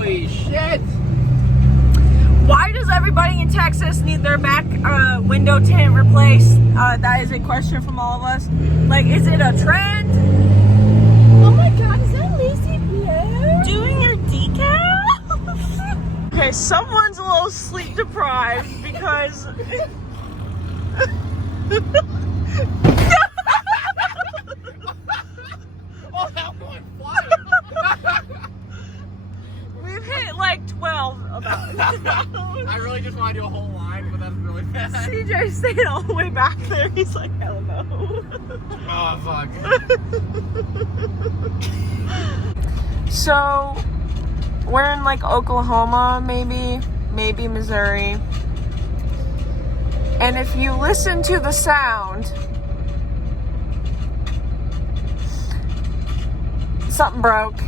Holy shit! Why does everybody in Texas need their back window tint replaced? That is a question from all of us. Like, is it a trend? Oh my god, is that Lucy Blue? Doing your decal? Okay, someone's a little sleep deprived because... Oh, that one flying! We've hit like 12 about I really just want to do a whole line, but that's really bad. CJ stayed all the way back there. He's like, hell no. Oh, fuck. So, we're in like Oklahoma, maybe Missouri. And if you listen to the sound, something broke.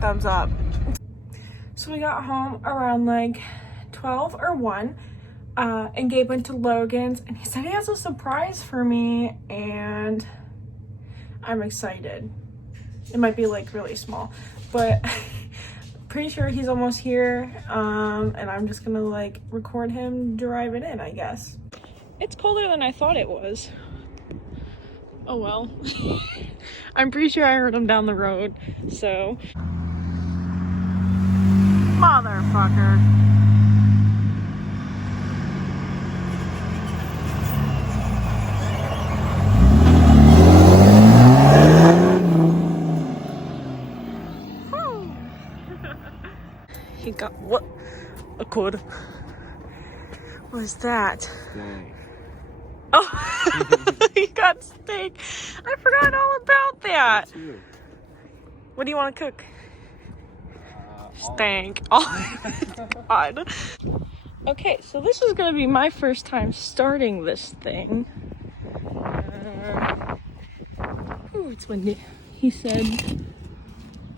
Thumbs up. So we got home around like 12 or 1, and Gabe went to Logan's, and he said he has a surprise for me, and I'm excited. It might be like really small, but pretty sure he's almost here, and I'm just gonna like record him driving in, I guess. It's colder than I thought it was. Oh well. I'm pretty sure I heard him down the road, so. Motherfucker. He got what? A quarter. What was that? Steak. Oh, he got steak. I forgot all about that. What do you want to cook? Steak. Oh God. Okay, so this is gonna be my first time starting this thing. Ooh, it's windy. He said,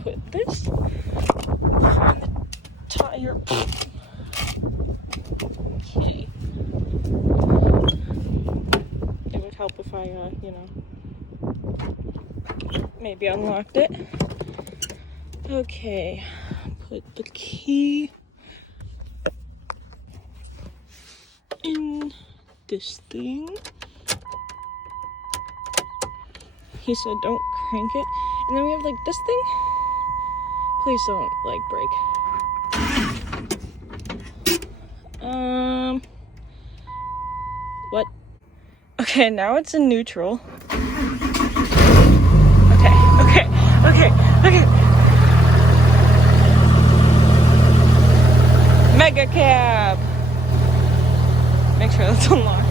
put this on the tire. Okay. It would help if I, you know, maybe unlocked it. Okay. Put the key in this thing. He said don't crank it. And then we have like this thing. Please don't like break. What? Okay, now it's in neutral. Okay. Mega cab. Make sure that's unlocked. I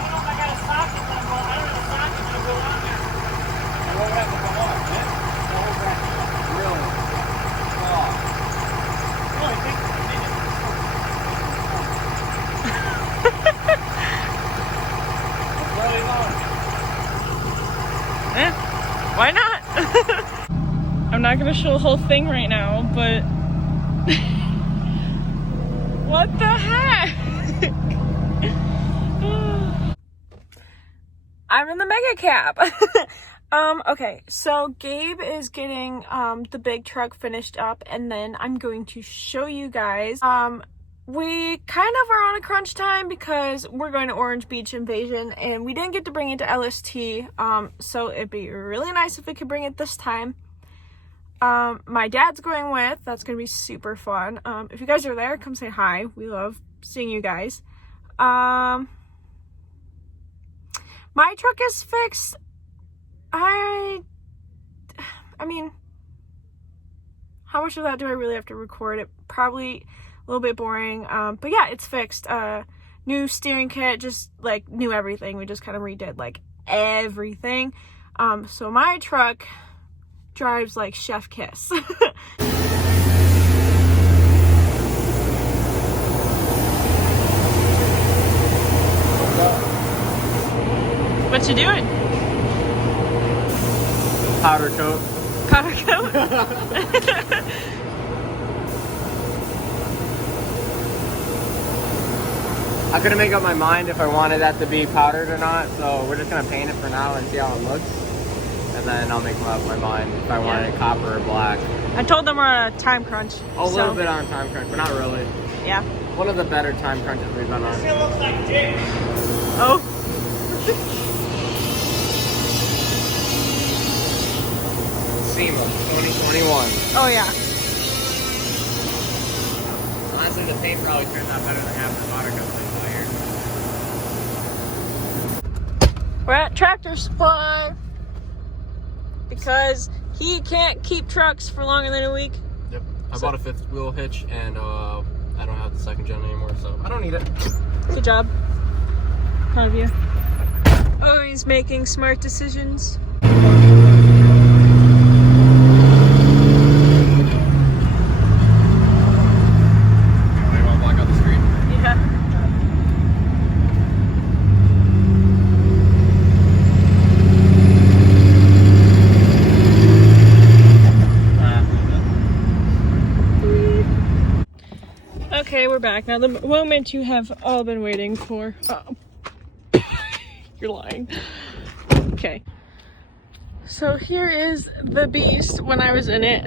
don't know if I got a socket gonna go. I don't know if the socket's gonna go on there. What would have to go on? This? Or that? Really? Oh. No, I think it's really long. Eh, why not? I'm not gonna show the whole thing right now, but what the heck? I'm in the mega cab. Okay, so Gabe is getting the big truck finished up, and then I'm going to show you guys. We kind of are on a crunch time because we're going to Orange Beach Invasion, and we didn't get to bring it to LST, so it'd be really nice if we could bring it this time. My dad's going with. That's gonna be super fun. If you guys are there, come say hi. We love seeing you guys. My truck is fixed. I mean, how much of that do I really have to record? It probably a little bit boring. But yeah, it's fixed. New steering kit, just like new everything. We just kind of redid like everything. So my truck drives like chef kiss. What you doing? Powder coat. Powder coat? I couldn't make up my mind if I wanted that to be powdered or not, so we're just gonna paint it for now and see how it looks. and then I'll make up my mind if I want it copper or black. I told them we're on a time crunch. A little bit on a time crunch, but not really. Yeah. One of the better time crunches we've been on. It looks like Jake. Oh. SEMA 2021. Oh yeah. Honestly, the paint probably turns out better than half the water companies out here. We're at Tractor Supply because he can't keep trucks for longer than a week. Yep. I bought a 5th wheel hitch and I don't have the 2nd gen anymore, so I don't need it. Good job. Proud of you. Always making smart decisions. Okay, we're back. Now the moment you have all been waiting for. Oh. You're lying. Okay. So here is the beast. When I was in it,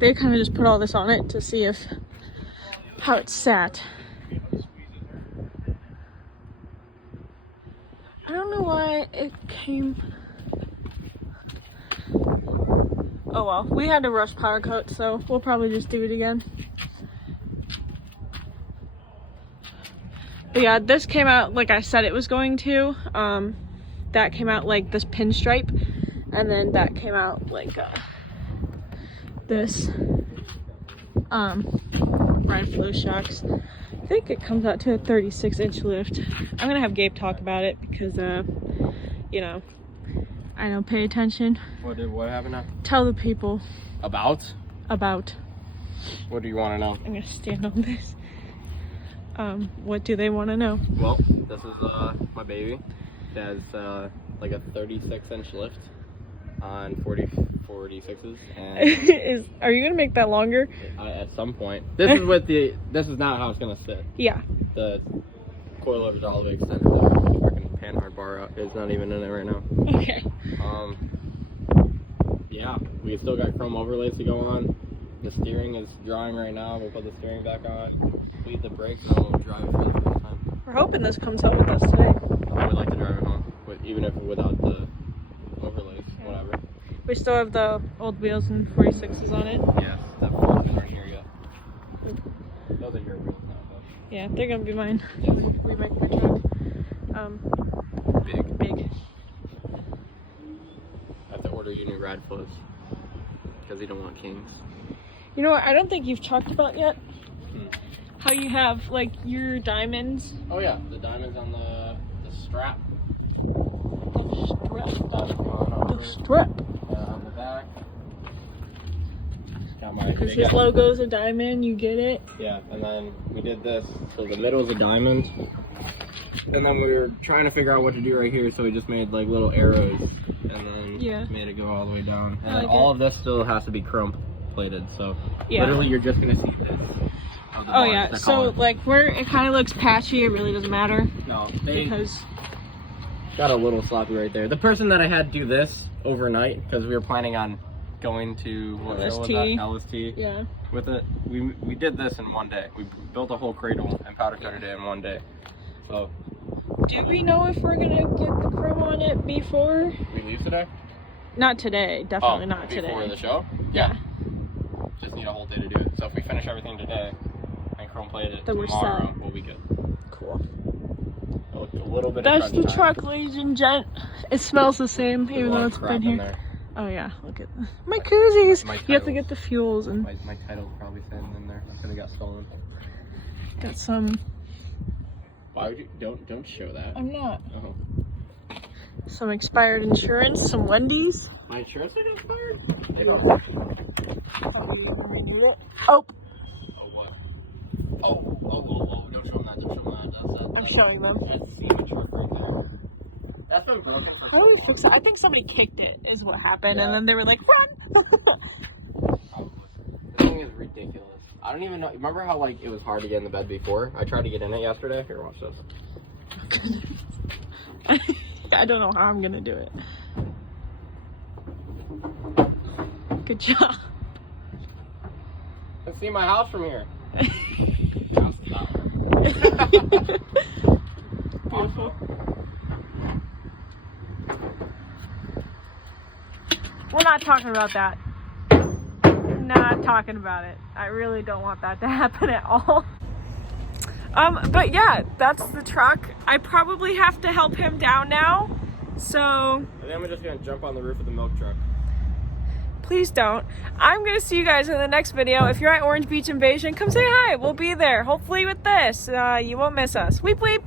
they kind of just put all this on it to see how it sat. I don't know why it came. Oh well, we had to rush powder coat, so we'll probably just do it again. But yeah, this came out like I said it was going to. That came out like this pinstripe, and then that came out like this ride flow shocks. I think it comes out to a 36-inch lift. I'm gonna have Gabe talk about it because you know, I know, pay attention. What happened now? Tell the people About? What do you want to know? I'm gonna stand on this. What do they want to know? Well, this is my baby. It has like a 36-inch lift on 46s. And Are you gonna make that longer? at some point. This is not how it's gonna sit. Yeah. The coilovers are all the way extended. The freaking panhard bar is not even in it right now. Okay. Yeah, we still got chrome overlays to go on. The steering is drying right now. We'll put the steering back on. Leave the brakes and we'll drive it for the first time. We're hoping this comes home with us today. I would like to drive it home, even if without the overlays, whatever. We still have the old wheels and 46s on it. Yes, that one's right here yet. Those are your wheels now, though. Yeah, they're gonna be mine. Yes. We make my truck. Big. I have to order you new ride flows because you don't want kings. You know what? I don't think you've talked about yet how you have like your diamonds. Oh yeah, the diamonds on the strap. The strap. On the back. Because his logo's a diamond, you get it. Yeah, and then we did this. So the middle's a diamond. And then we were trying to figure out what to do right here, so we just made like little arrows. And then made it go all the way down. And then all of this still has to be chrome plated, so literally you're just gonna see this. Oh yeah, so like where it kind of looks patchy, it really doesn't matter. No, because got a little sloppy right there. The person that I had do this overnight, because we were planning on going to LST yeah, with it. We did this in one day. We built a whole cradle and powder coated it in one day. So do we know if we're gonna get the chrome on it before we leave today? Not today, definitely not today. Before the show? Yeah. Just need a whole day to do it. So if we finish everything today and chrome plate it tomorrow, we'll be good. Cool. A little bit That's of the truck, ladies and gent. It smells the same, even though it's been here. There. Oh yeah, look at my koozies. My You have to get the fuels and my title probably sitting in there. That's gonna got stolen. got some. Why would you don't show that? I'm not. Oh. Some expired insurance, some Wendy's. My insurance is expired? Oh. Oh what? Oh, don't show them that, don't show them that. I'm showing them. That's SEMA truck right there. That's been broken for How do we fix it? I think somebody kicked it is what happened, and then they were like, run! This thing is ridiculous. I don't even know. Remember how like it was hard to get in the bed before? I tried to get in it yesterday. Here, watch this. I don't know how I'm gonna do it. Good job. Let's see my house from here. Beautiful. We're not talking about that. Not talking about it. I really don't want that to happen at all. But yeah, that's the truck. I probably have to help him down now. So I think I'm just gonna jump on the roof of the milk truck. Please don't. I'm gonna see you guys in the next video. If you're at Orange Beach Invasion, come say hi. We'll be there. Hopefully with this. You won't miss us. Weep weep.